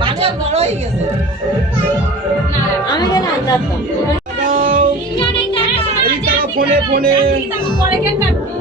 মানে বড় হয়ে গেছে আমি কেন জানতাম ফোনে ফোনে পরে কেন কাটবি